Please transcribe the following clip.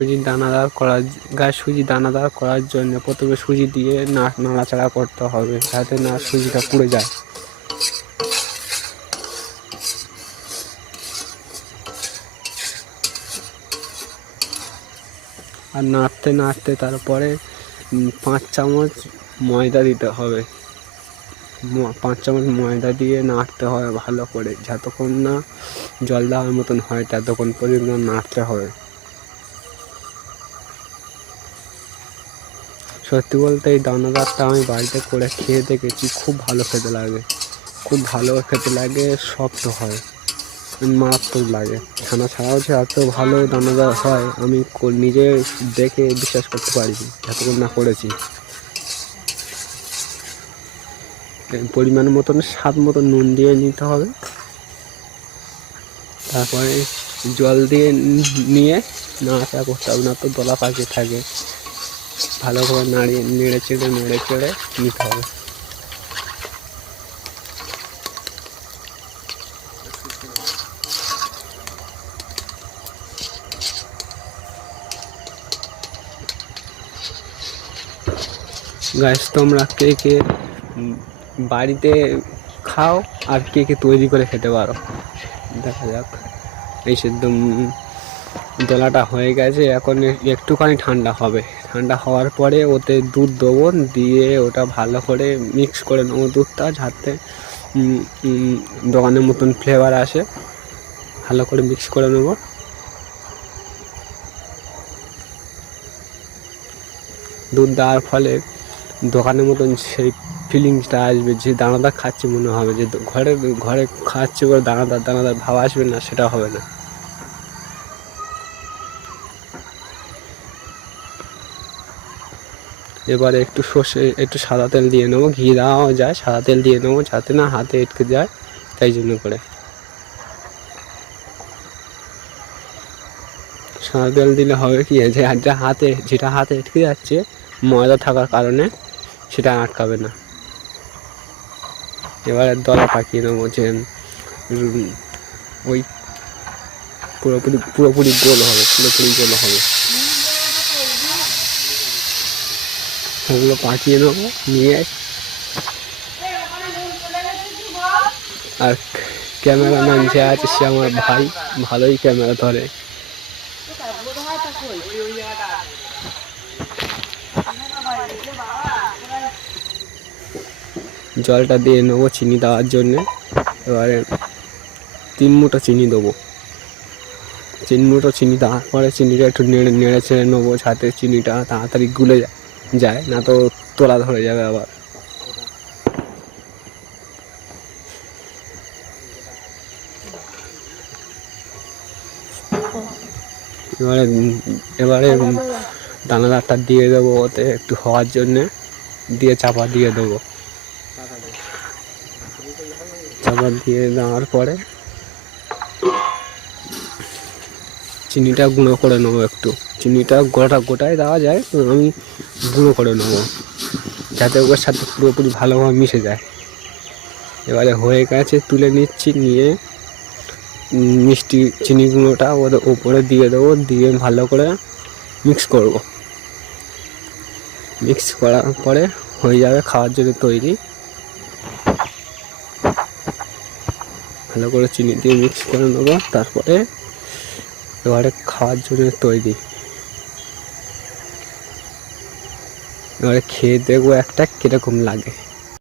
সুজির দানাদার করার গায়ে সুজি দানাদার করার জন্য প্রথমে সুজি দিয়ে নাড়াচাড়া করতে হবে যাতে না সুজিটা পুড়ে যায়। আর নাড়তে নাড়তে তারপরে 5 চামচ ময়দা দিতে হবে। 5 চামচ ময়দা দিয়ে নাড়তে হবে ভালো করে, যতক্ষণ না জল দেওয়ার মতন হয় ততক্ষণ পর্যন্ত নাড়তে হবে। সত্যি বলতে এই দানাদারটা আমি বাড়িতে করে খেয়ে দেখেছি, খুব ভালো খেতে লাগে, খুব ভালো খেতে লাগে, সফট হয়, মারাত্মক লাগে। ছানা ছাড়াও যে এত ভালো দানাদার হয় আমি নিজে দেখে বিশ্বাস করতে পারিনি যতক্ষণ না করেছি। পরিমাণ মতন স্বাদ মতো নুন দিয়ে নিতে হবে, তারপরে জল দিয়ে নিয়ে নাড়াচাড়া করতে হবে, না তো দলা পাকিয়ে থাকে। ভালো করে নেড়ে চেড়ে নিতে হবে। গাইস, তোমরা কে কে বাড়িতে খাও আর কে কে তৈরি করে খেতে পারো দেখা যাক। এই সিদ্ধ দলাটা হয়ে গেছে, এখন একটুখানি ঠান্ডা হবে। ঠান্ডা হওয়ার পরে ওতে দুধ দেবো, দিয়ে ওটা ভালো করে মিক্স করে নেবো দুধটা, যাতে দোকানের মতন ফ্লেভার আসে। ভালো করে মিক্স করে নেবো। দুধ দেওয়ার ফলে দোকানের মতন সেই ফিলিংসটা আসবে, যে দানাদার খাচ্ছি মনে হবে, যে ঘরে খাচ্ছি বলে দানাদার ভাব আসবে না, সেটা হবে না। এবারে একটু সাদা তেল দিয়ে নেবো, ঘি দেওয়াও যায়, সাদা তেল দিয়ে নেবো যাতে না হাতে এঁটকে যায়, তাই জন্য করে সাদা তেল দিলে হবে কি, যে যেটা হাতে এঁটকে যাচ্ছে ময়দা থাকার কারণে সেটা আটকাবে না। এবারে দলা পাকিয়ে নেবো, যে ওই পুরোপুরি গোল হবে, ওগুলো পাকিয়ে নেবো নিয়ে। আর ক্যামেরাম্যান যে আছে সে আমার ভাই, ভালোই ক্যামেরা ধরে। জলটা দিয়ে নেবো চিনি দেওয়ার জন্যে। এবারে 3 মুঠো চিনি দেবো। 3 মুঠো চিনি দেওয়ার পরে চিনিটা একটু নেড়ে ছেড়ে নেবো, যাতে চিনিটা তাড়াতাড়ি গুলে যায়, না তো তোলা ধরে যাবে আবার। এবারে দানাদারটা দিয়ে দেবো ওতে একটু হওয়ার জন্যে, দিয়ে চাপা দিয়ে দেবো। চাপা দিয়ে দেওয়ার পরে চিনিটা গুঁড়ো করে নেবো। একটু চিনিটা গোটায় দেওয়া যায়, তো আমি গুঁড়ো করে নেবো যাতে ওর সাথে পুরোপুরি ভালোভাবে মিশে যায়। এবারে হয়ে গেছে, তুলে নিচ্ছি, নিয়ে মিষ্টি চিনি গুঁড়োটা ওদের ওপরে দিয়ে দেবো, দিয়ে ভালো করে মিক্স করব। মিক্স করার পরে হয়ে যাবে খাওয়ার জন্য তৈরি। ভালো করে চিনি দিয়ে মিক্স করে নেবো, তারপরে এবারে খাওয়ার জন্য তৈরি। এবারে খেয়ে দেখবো একটা কীরকম লাগে।